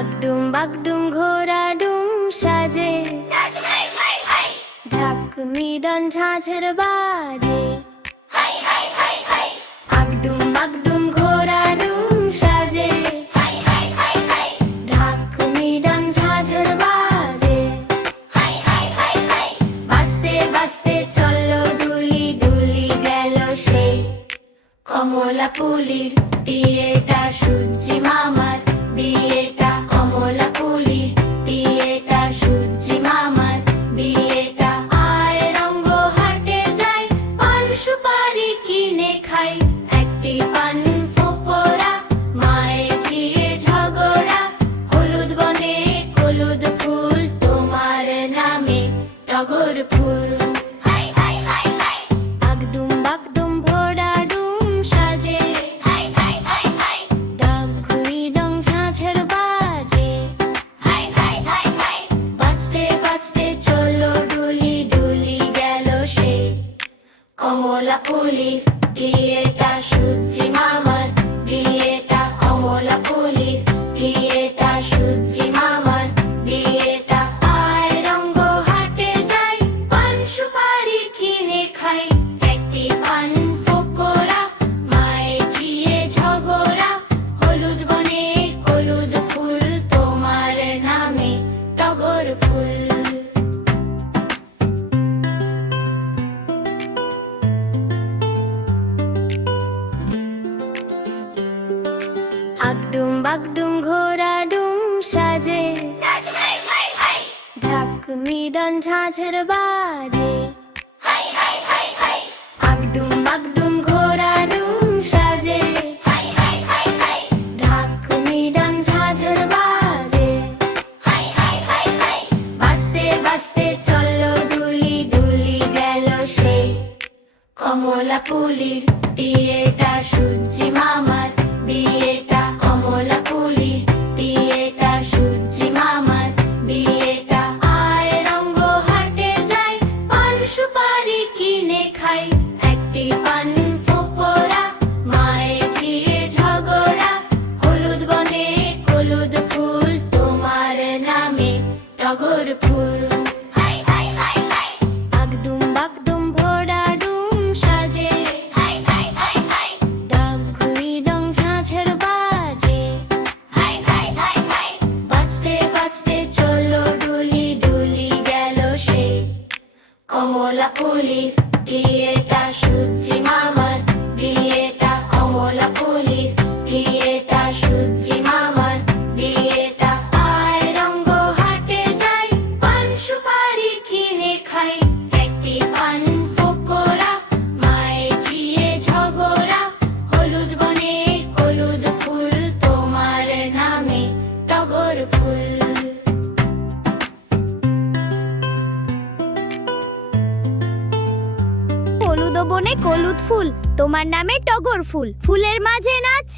আগডুম বাগডুম ঘোড়া ডুম সাজে, ঢাক মৃদন ঝাঁঝর বাজে। আগডুম বাগডুম ঘোড়া ডুম সাজে, ঢাক মৃদন ঝাঁঝর বাজে। বাজতে বাজতে চললো ডুলি ডুলি গেল সেই, কমলাপুলির বিয়েটা সূর্যি মামার বিয়েটা, কমলাপুলির বিয়েটা সূর্যি মামার বিয়েটা। আয় রঙ্গ হাটে যাই, পান সুপারি কিনে খাই, একটি পান ফোপরা মায়ে ঝিয়ে ঝগড়া। হলুদ বনে হলুদ ফুল তোমার নামে টগর ফুল। আগডুম বাগডুম ঘোড়া ডুম সাজে, ঢাক মৃদন ঝাঁঝর বাজে। বাজতে বাজতে চললো ডুলি ডুলি গেল সেই, কমলাপুলির বিয়েটা সূর্যি মামার বিয়েটা, কমলাপুলির বিয়েটা সূর্যি মামার বিয়েটা। আয় রঙ্গ হাটে যাই, পান সুপারি কিনে খাই, একটি পান ফোপরা মায়ে ঝিয়ে ঝগড়া। হলুদ বনে হলুদ ফুল তোমার নামে টগর ফুল। আগডুম বাগডুম ঘোড়া ডুম সাজে, ঢাক মৃদন ঝাঁঝর বাজে। আগডুম বাগডুম ঘোড়া ডুম সাজে, ঢাক মৃদন ঝাঁঝর বাজে। বাজতে বাজতে চললো ডুলি ডুলি গেল সেই, কমলাপুলির বিয়েটা সূর্যি মামার বিয়েটা, কমলাপুলির বিয়েটা সূর্যি মামার বিয়েটা। আয় রঙ্গ হাটে যাই, পান সুপারি কিনে খাই, একটি পান ফোপরা মায়ে ঝিয়ে ঝগড়া। হলুদ বনে হলুদ ফুল তোমার নামে টগর ফুল। আগডুম বাগডুম ঘোড়া ডুম সাজে, ঢাক মৃদন ঝাঁঝর বাজে। বাজতে বাজতে চললো ডুলি ডুলি গেল সেই, কমলাপুলির বিয়েটা সূর্যি মামার বিয়েটা, কমলাপুলির বিয়েটা সূর্যি মামার বিয়েটা। আয় রঙ্গ হাটে যাই, পান সুপারি কিনে খাই, একটি পান ফোপরা মায়ে ঝিয়ে ঝগড়া। হলুদ বনে হলুদ ফুল তোমার নামে টগর ফুল। হলুদ বনে হলুদ ফুল তোমার নামে টগর ফুল, ফুলের মাঝে নাচ।